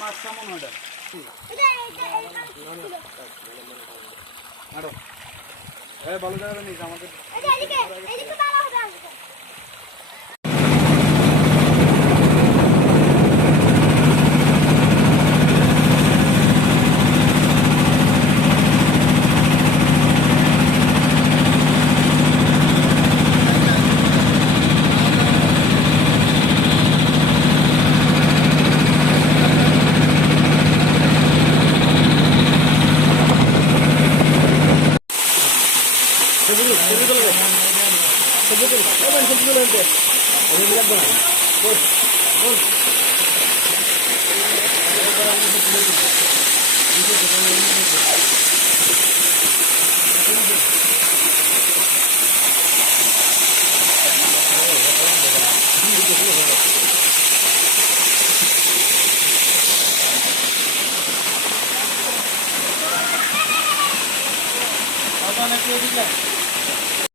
মাছ কেমন ওটা ভালো যাবে নি আমাদের আরো এ ভালো জায়গা নিস আমাদের আপনার কি ওদিকে